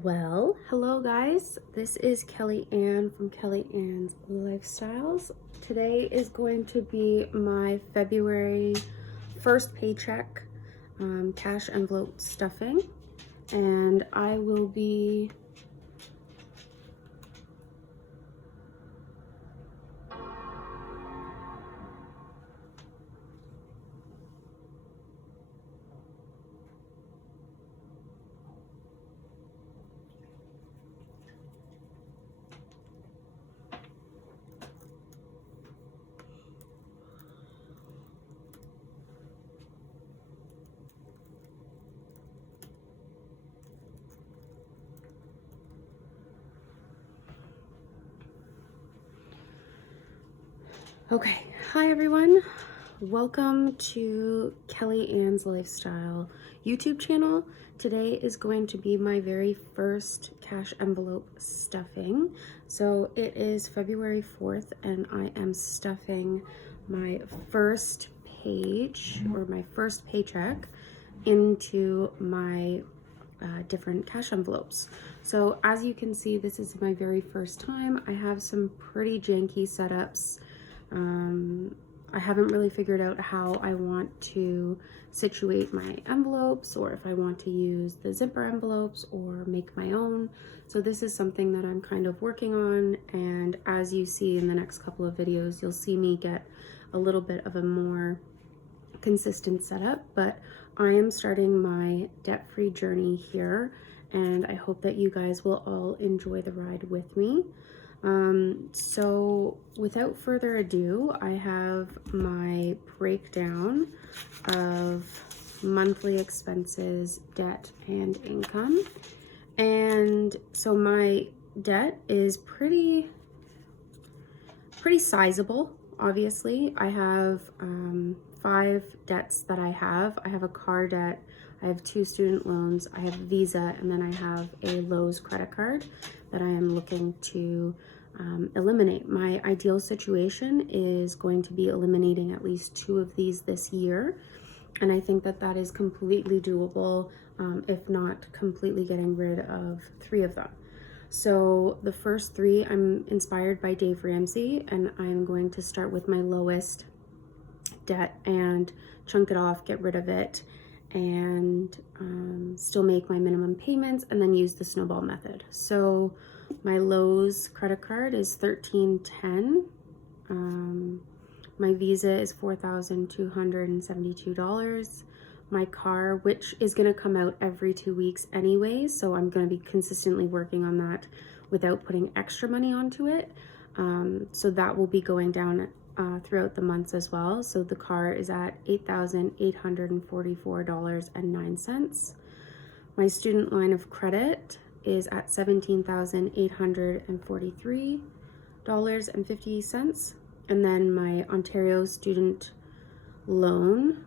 Well, hello guys. This is Kelly Ann from Kelly Ann's Lifestyles. Today is going to be my February 1st paycheck cash envelope stuffing, and I will be okay. Hi everyone. Welcome to Kelly Ann's Lifestyle YouTube channel. Today is going to be my very first cash envelope stuffing. So it is February 4th and I am stuffing my first page or my first paycheck into my different cash envelopes. So as you can see, this is my very first time. I have some pretty janky setups. I haven't really figured out how I want to situate my envelopes, or if I want to use the zipper envelopes or make my own. So this is something that I'm kind of working on, and as you see in the next couple of videos, you'll see me get a little bit of a more consistent setup. But I am starting my debt-free journey here, and I hope that you guys will all enjoy the ride with me. So without further ado, I have my breakdown of monthly expenses, debt, and income. And so my debt is pretty sizable, obviously. I have 5 debts that I have. I have a car debt, I have 2 student loans, I have Visa, and then I have a Lowe's credit card that I am looking to eliminate. My ideal situation is going to be eliminating at least 2 of these this year, and I think that that is completely doable, if not completely getting rid of 3 of them. So the first 3, I'm inspired by Dave Ramsey, and I'm going to start with my lowest debt and chunk it off, get rid of it, and still make my minimum payments, and then use the snowball method. So my Lowe's credit card is $13.10. My Visa is $4,272. My car, which is going to come out every 2 weeks anyway, so I'm going to be consistently working on that without putting extra money onto it. So that will be going down throughout the months as well. So the car is at $8,844.09. My student line of credit is at $17,843.50. And then my Ontario student loan,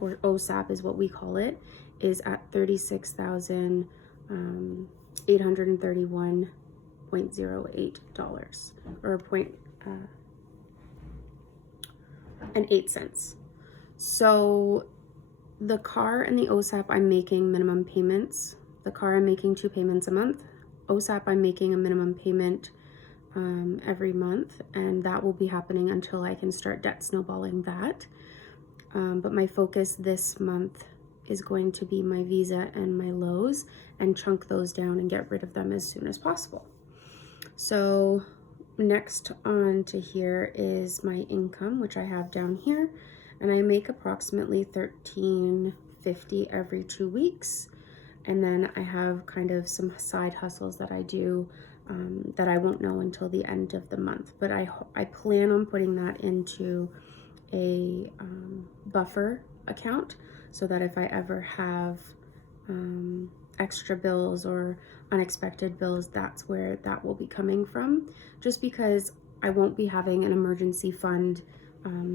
or OSAP is what we call it, is at $36,831.08, or and 8 cents. So the car and the OSAP, I'm making minimum payments. The car, I'm making 2 payments a month. OSAP, I'm making a minimum payment every month, and that will be happening until I can start debt snowballing that. But my focus this month is going to be my Visa and my Lowe's, and chunk those down and get rid of them as soon as possible. So next on to here is my income, which I have down here, and I make approximately $13.50 every 2 weeks. And then I have kind of some side hustles that I do that I won't know until the end of the month, but I plan on putting that into a buffer account, so that if I ever have extra bills or unexpected bills, that's where that will be coming from, just because I won't be having an emergency fund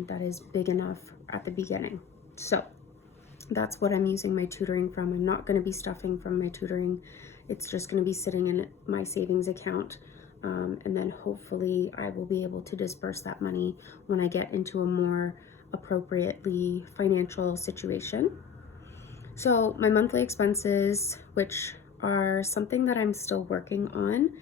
that is big enough at the beginning. So that's what I'm using my tutoring from. I'm not going to be stuffing from my tutoring. It's just going to be sitting in my savings account, and then hopefully I will be able to disperse that money when I get into a more appropriately financial situation. So my monthly expenses, which are something that I'm still working on.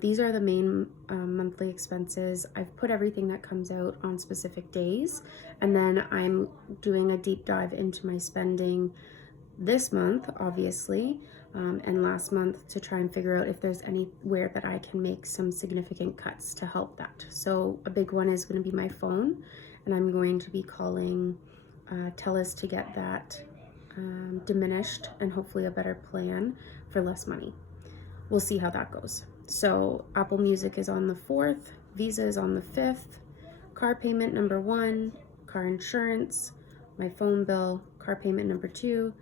These are the main monthly expenses. I've put everything that comes out on specific days, and then I'm doing a deep dive into my spending this month, obviously, and last month to try and figure out if there's anywhere that I can make some significant cuts to help that. So a big one is going to be my phone, and I'm going to be calling TELUS to get that diminished and hopefully a better plan for less money. We'll see how that goes. So Apple Music is on the 4th, Visa is on the 5th, car payment number 1, car insurance, my phone bill, car payment number 2,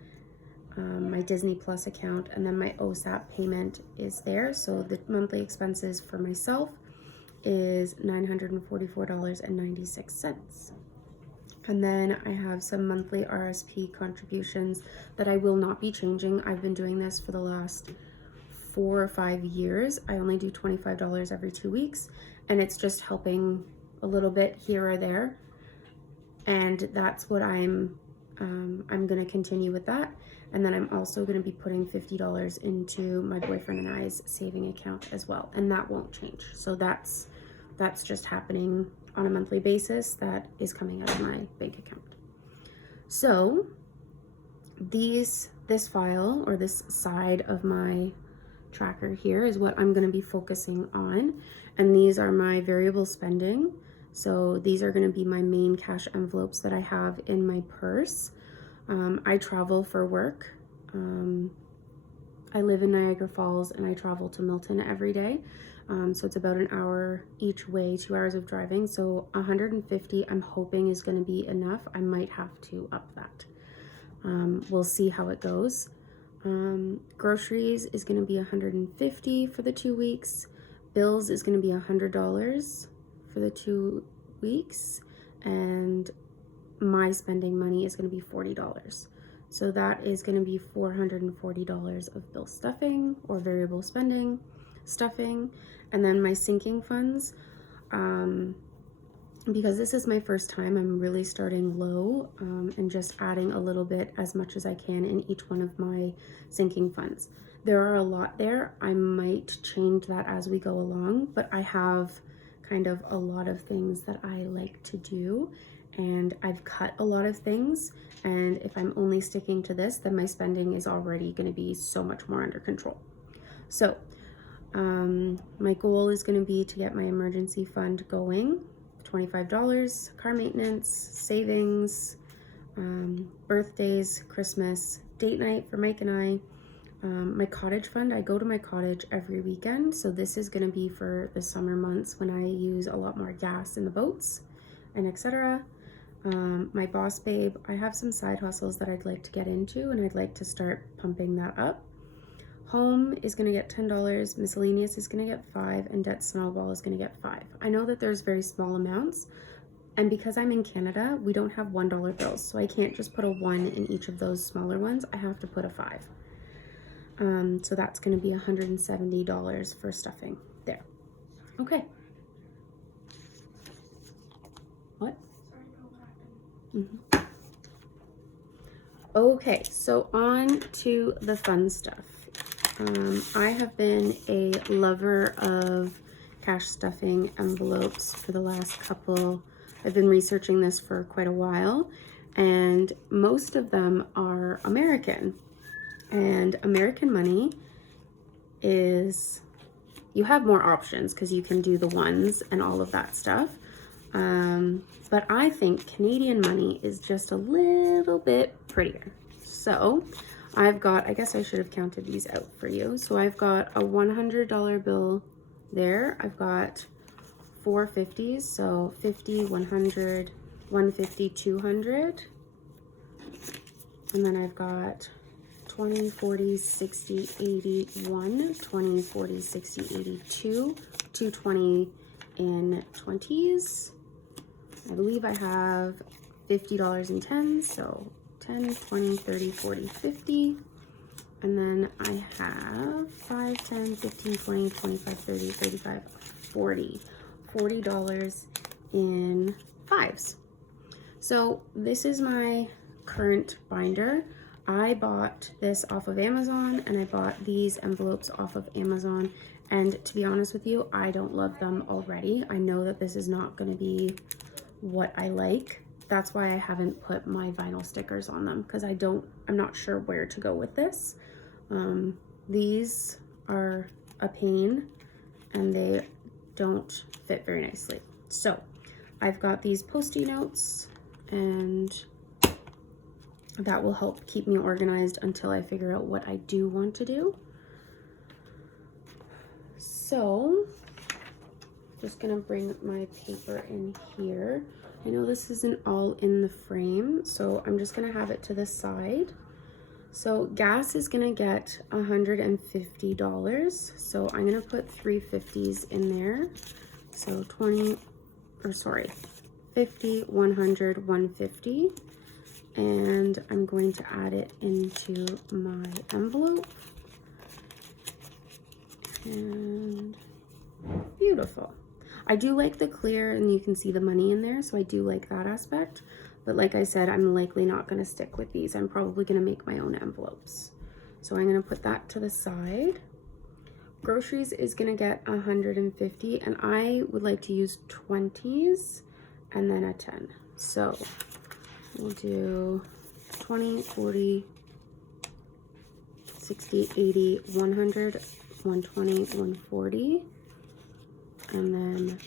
my Disney Plus account, and then my OSAP payment is there. So the monthly expenses for myself is $944.96. And then I have some monthly RSP contributions that I will not be changing. I've been doing this for the last 4 or 5 years. I only do $25 every 2 weeks, and it's just helping a little bit here or there. And that's what I'm going to continue with that. And then I'm also going to be putting $50 into my boyfriend and I's saving account as well, and that won't change. So that's just happening on a monthly basis. That is coming out of my bank account. So this file, or this side of my tracker here, is what I'm going to be focusing on, and these are my variable spending. So these are going to be my main cash envelopes that I have in my purse. I travel for work. I live in Niagara Falls and I travel to Milton every day. So it's about an hour each way, 2 hours of driving. So 150 I'm hoping is going to be enough. I might have to up that. We'll see how it goes. Groceries is going to be 150 for the 2 weeks. Bills is going to be $100 for the 2 weeks, and my spending money is going to be $40. So that is going to be $440 of bill stuffing or variable spending stuffing. And then my sinking funds, because this is my first time, I'm really starting low and just adding a little bit, as much as I can, in each one of my sinking funds. There are a lot there. I might change that as we go along, but I have kind of a lot of things that I like to do, and I've cut a lot of things, and if I'm only sticking to this, then my spending is already going to be so much more under control. So my goal is going to be to get my emergency fund going, $25, car maintenance, savings, birthdays, Christmas, date night for Mike and I. My cottage fund, I go to my cottage every weekend, so this is going to be for the summer months when I use a lot more gas in the boats and etc. My boss babe, I have some side hustles that I'd like to get into, and I'd like to start pumping that up. Home is going to get $10, miscellaneous is going to get $5, and debt snowball is going to get $5. I know that there's very small amounts, and because I'm in Canada, we don't have $1 bills, so I can't just put a 1 in each of those smaller ones. I have to put a 5. So that's going to be $170 for stuffing there. Okay. What? Okay, so on to the fun stuff. I have been a lover of cash stuffing envelopes for the last couple. I've been researching this for quite a while, and most of them are American. And American money is, you have more options because you can do the ones and all of that stuff. But I think Canadian money is just a little bit prettier. So I've got, I guess I should have counted these out for you. So I've got a $100 bill there. I've got 4 50s, so 50, 100, 150, 200. And then I've got 20, 40, 60, 80, 1, 20, 40, 60, 82, 220 in 20s. I believe I have $50 in 10s, so 10, 20, 30, 40, 50. And then I have 5, 10, 15, 20, 25, 30, 35, 40. $40 in 5s. So this is my current binder. I bought this off of Amazon, and I bought these envelopes off of Amazon. And to be honest with you, I don't love them already. I know that this is not going to be what I like. That's why I haven't put my vinyl stickers on them, because I'm not sure where to go with this. These are a pain and they don't fit very nicely. So I've got these Post-it notes, and that will help keep me organized until I figure out what I do want to do. So just gonna bring my paper in here. I know this isn't all in the frame, so I'm just gonna have it to the side. So gas is gonna get $150. So I'm gonna put 350s in there. So 50, 100, 150. And I'm going to add it into my envelope. And beautiful. I do like the clear and you can see the money in there, so I do like that aspect. But like I said, I'm likely not going to stick with these. I'm probably going to make my own envelopes. So I'm going to put that to the side. Groceries is going to get 150, and I would like to use 20s and then a 10. So we'll do 20, 40, 60, 80, 100, 120, 140, and then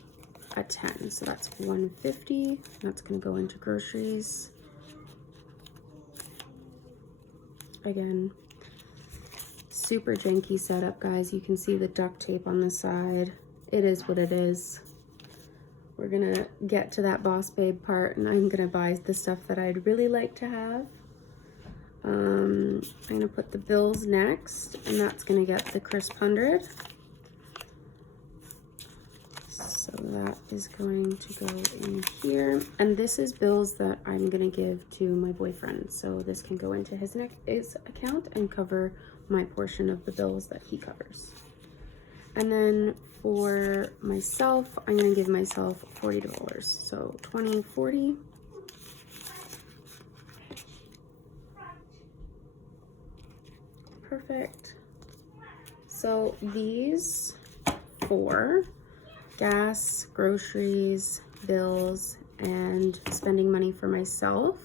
a 10. So that's 150. That's going to go into groceries. Again, super janky setup, guys. You can see the duct tape on the side. It is what it is. We're gonna get to that boss babe part, and I'm gonna buy the stuff that I'd really like to have. I'm gonna put the bills next, and that's gonna get the crisp 100. So that is going to go in here. And this is bills that I'm gonna give to my boyfriend. So this can go into his account and cover my portion of the bills that he covers. And then for myself, I'm gonna give myself $40. So 20, 40. Perfect. So these 4, gas, groceries, bills, and spending money for myself,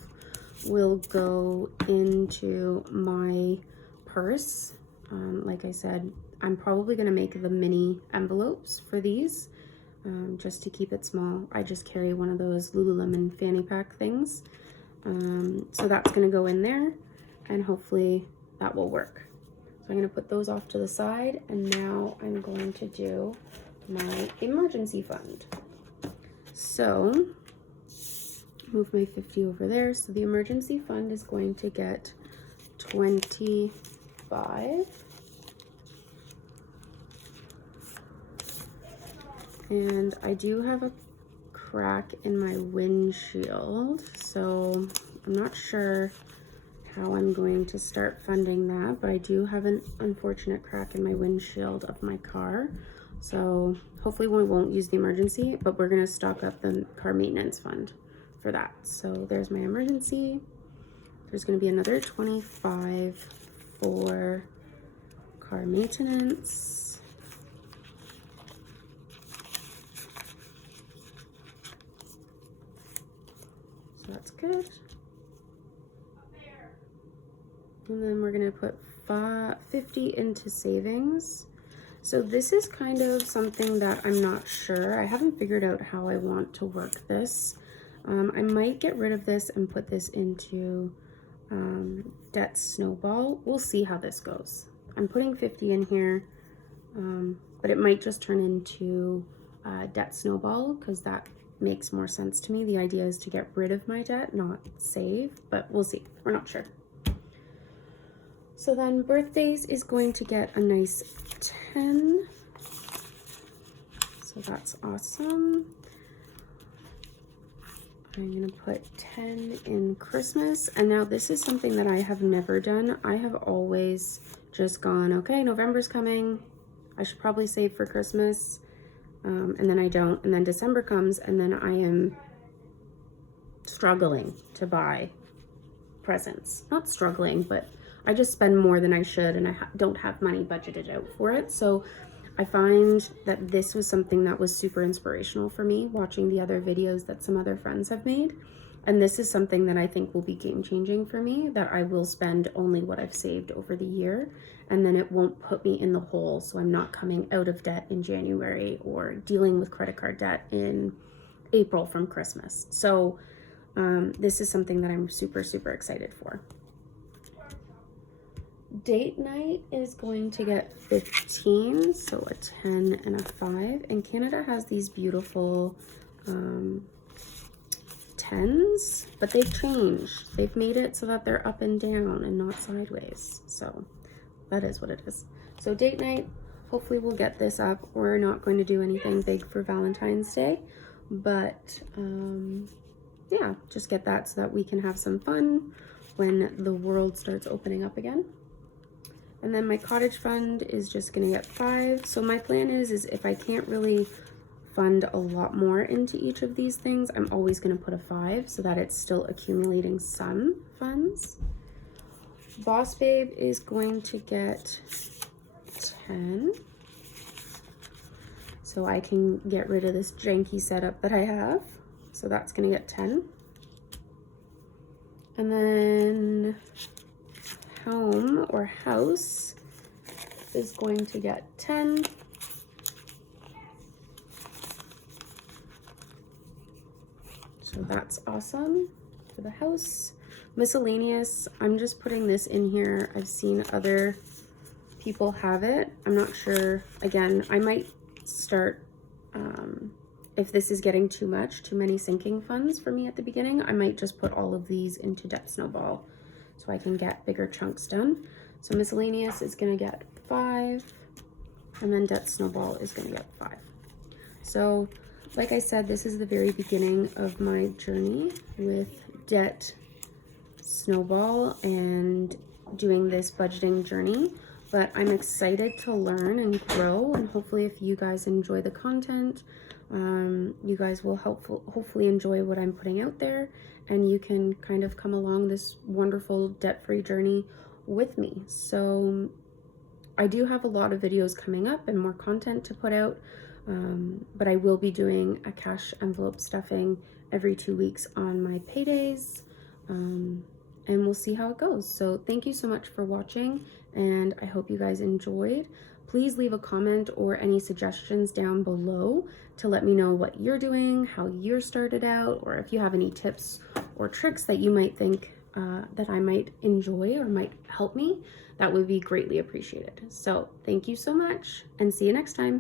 will go into my purse. Like I said, I'm probably going to make the mini envelopes for these, just to keep it small. I just carry one of those Lululemon fanny pack things. So that's going to go in there, and hopefully that will work. So I'm going to put those off to the side, and now I'm going to do my emergency fund. So move my 50 over there. So the emergency fund is going to get 25. And I do have a crack in my windshield, so I'm not sure how I'm going to start funding that, but I do have an unfortunate crack in my windshield of my car. So hopefully we won't use the emergency, but we're gonna stock up the car maintenance fund for that. So there's my emergency. There's gonna be another 25 for car maintenance. So that's good. And then we're gonna put 50 into savings. So this is kind of something that I'm not sure. I haven't figured out how I want to work this. I might get rid of this and put this into debt Snowball. We'll see how this goes. I'm putting 50 in here, but it might just turn into debt Snowball, because that makes more sense to me. The idea is to get rid of my debt, not save, but we'll see. We're not sure. So then birthdays is going to get a nice 10. So that's awesome. I'm gonna put 10 in Christmas. And now this is something that I have never done. I have always just gone, okay, November's coming. I should probably save for Christmas. And then I don't. And then December comes, and then I am struggling to buy presents. Not struggling, but I just spend more than I should, and I don't have money budgeted out for it. So I find that this was something that was super inspirational for me, watching the other videos that some other friends have made. And this is something that I think will be game changing for me, that I will spend only what I've saved over the year, and then it won't put me in the hole, so I'm not coming out of debt in January or dealing with credit card debt in April from Christmas. So this is something that I'm super, super excited for. Date night is going to get 15, so a 10 and a 5. And Canada has these beautiful 10s, but they've changed. They've made it so that they're up and down and not sideways. So that is what it is. So date night, hopefully we'll get this up. We're not going to do anything big for Valentine's Day, but yeah, just get that so that we can have some fun when the world starts opening up again. And then my cottage fund is just gonna get 5. So my plan is if I can't really fund a lot more into each of these things, I'm always gonna put a 5 so that it's still accumulating some funds. Boss Babe is going to get 10. So I can get rid of this janky setup that I have. So that's gonna get 10. And then home or house is going to get 10. So that's awesome for the house. Miscellaneous, I'm just putting this in here. I've seen other people have it. I'm not sure. Again, I might start, if this is getting too many sinking funds for me at the beginning, I might just put all of these into Debt Snowball so I can get bigger chunks done. So miscellaneous is gonna get 5, and then Debt Snowball is gonna get 5. So like I said, this is the very beginning of my journey with Debt Snowball and doing this budgeting journey, but I'm excited to learn and grow, and hopefully if you guys enjoy the content, you guys will hopefully enjoy what I'm putting out there, and you can kind of come along this wonderful debt-free journey with me. So I do have a lot of videos coming up and more content to put out, but I will be doing a cash envelope stuffing every 2 weeks on my paydays, and we'll see how it goes. So thank you so much for watching, and I hope you guys enjoyed. Please leave a comment or any suggestions down below to let me know what you're doing, how you're started out, or if you have any tips or tricks that you might think that I might enjoy or might help me. That would be greatly appreciated. So thank you so much, and see you next time.